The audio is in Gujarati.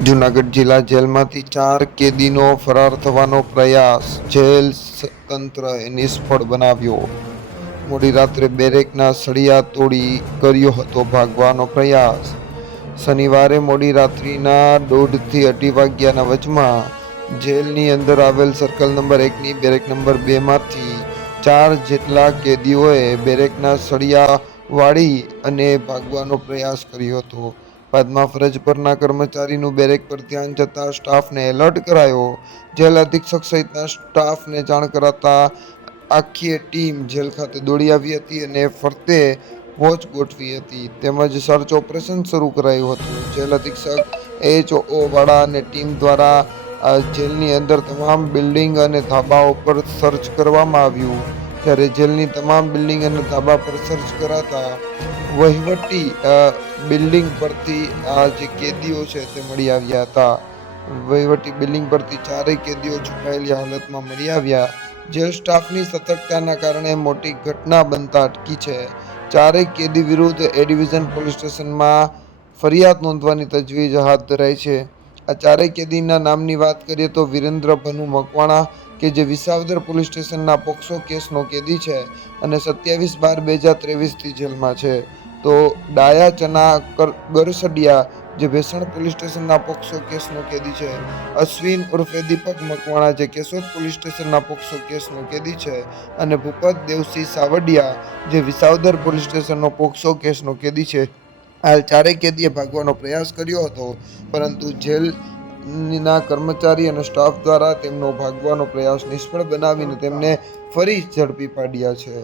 જૂનાગઢ જિલ્લા જેલમાંથી ચાર કેદીનો ફરાર થવાનો પ્રયાસ. જેલ તંત્રએ નિષ્ફળ બનાવ્યો. મોડી રાત્રે બેરેકના સળિયા તોડી કર્યો હતો ભાગવાનો પ્રયાસ. શનિવારે મોડી રાત્રિના દોઢથી અઢી વાગ્યાના વચમાં જેલની અંદર આવેલ સર્કલ નંબર એકની બેરેક નંબર બેમાંથી ચાર જેટલા કેદીઓએ બેરેકના સળિયા વાળી અને ભાગવાનો પ્રયાસ કર્યો હતો. બાદમાં ફરજ પરના કર્મચારીનું બેરેક પર ધ્યાન જતાં સ્ટાફને એલર્ટ કરાયો. જેલ અધિક્ષક સહિતના સ્ટાફને જાણ કરાતા આખી ટીમ જેલ ખાતે દોડી આવી હતી અને ફરતે વોચ ગોઠવી હતી. તેમજ સર્ચ ઓપરેશન શરૂ કરાયું હતું. જેલ અધિક્ષક એચ ઓ વાળા અને ટીમ દ્વારા જેલની અંદર તમામ બિલ્ડિંગ અને ધાબાઓ પર સર્ચ કરવામાં આવ્યું. ત્યારે જેલની તમામ બિલ્ડિંગ અને ધાબા પર સર્ચ કરાતા વહીવટી બિલ્ડિંગ પરથી આ જે કેદીઓ છે તે મળી આવ્યા હતા. વહીવટી બિલ્ડિંગ પરથી ચારેય કેદીઓ છુપાયેલી હાલતમાં મળી આવ્યા. જેલ સ્ટાફની સતર્કતાના કારણે મોટી ઘટના બનતા અટકી છે. ચારેય કેદી વિરુદ્ધ એ ડિવિઝન પોલીસ સ્ટેશનમાં ફરિયાદ નોંધવાની તજવીજ હાથ ધરાઈ છે. આ ચારેય કેદીના નામની વાત કરીએ તો વિરેન્દ્ર ભનુ મકવાણા, કે જે વિસાવદર પોલીસ સ્ટેશનના પોક્સો કેસનો કેદી છે અને સત્યાવીસ બાર બે હજાર ત્રેવીસથી જેલમાં છે. તો ડાયા, ચના ગરસડિયા જે ભેસણ પોલીસ સ્ટેશનના પોક્સો કેસનો કેદી છે. અશ્વિન ઉર્ફે દીપક મકવાણા જે કેશોદ પોલીસ સ્ટેશનના પોક્સો કેસનો કેદી છે. અને ભૂપત દેવસિંહ સાવડિયા જે વિસાવદર પોલીસ સ્ટેશનનો પોક્સો કેસનો કેદી છે. હાલ ચારેય કેદીએ ભાગવાનો પ્રયાસ કર્યો હતો, પરંતુ જેલના કર્મચારી અને સ્ટાફ દ્વારા તેમનો ભાગવાનો પ્રયાસ નિષ્ફળ બનાવીને તેમને ફરી ઝડપી પાડ્યા છે.